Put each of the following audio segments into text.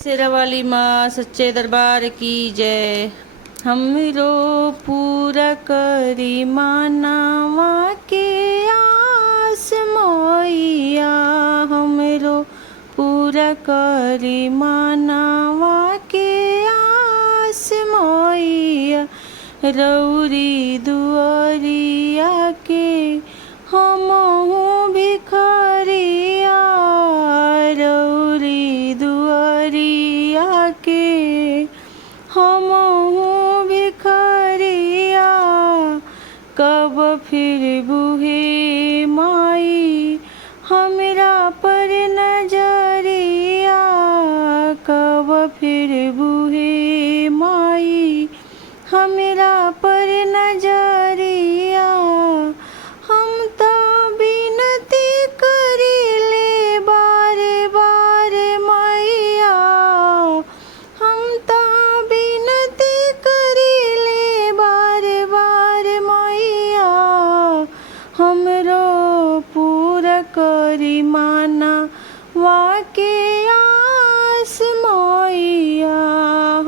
शेरावाली माँ सच्चे दरबार की जय। हमरो पूरा करी मानवा के आस मोइया, हमरो पूरा करी मानवा के आस मोइया। रौरी दुआरिया के हमहू भिखरिया, रौरी दुआरिया के हमहू भिखरिया। कब फिर बुहे माई हमरा पर नजरिया, कब फिर बुहे माई हमरा पर नजरिया। हम तो बिनती करिले बारे बारे मैया, हम तो बिनती करिले बारे बारे मैया। हमरो पूरा करी मानवा के आस मैया,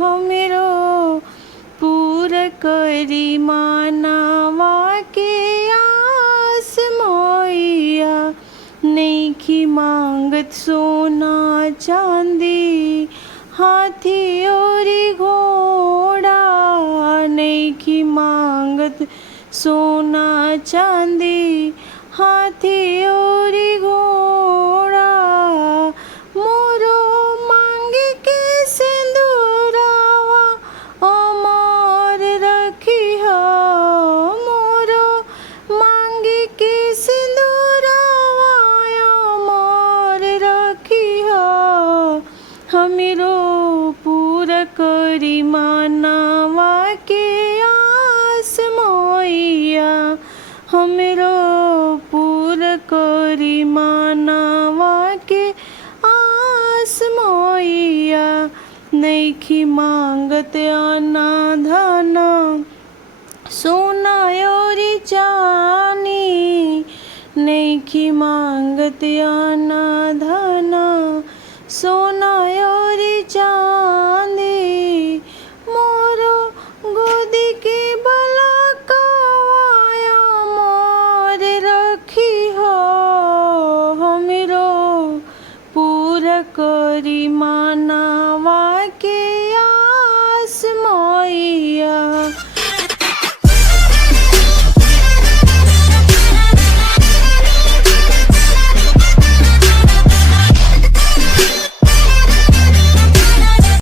हमरो पूरा करी मानवा के आस मैया। नइखी मांगत सोना चांदी हाथी औरी घोड़ा, नइखी मांगत सोना चांदी हाथी औरी घोड़ा। मोरो मांगे के सिंदूरावा अमर रखिहा, मोरो मांगे के सिंदूरावा अमर रखिहा। हमरो पूरा करी मानवा के आस मैया, हमरो पूरा करी मानवा के आस मैया। नइखी मांगत अना धना सोना औरी चानी, नइखी मांगत अना धना सोना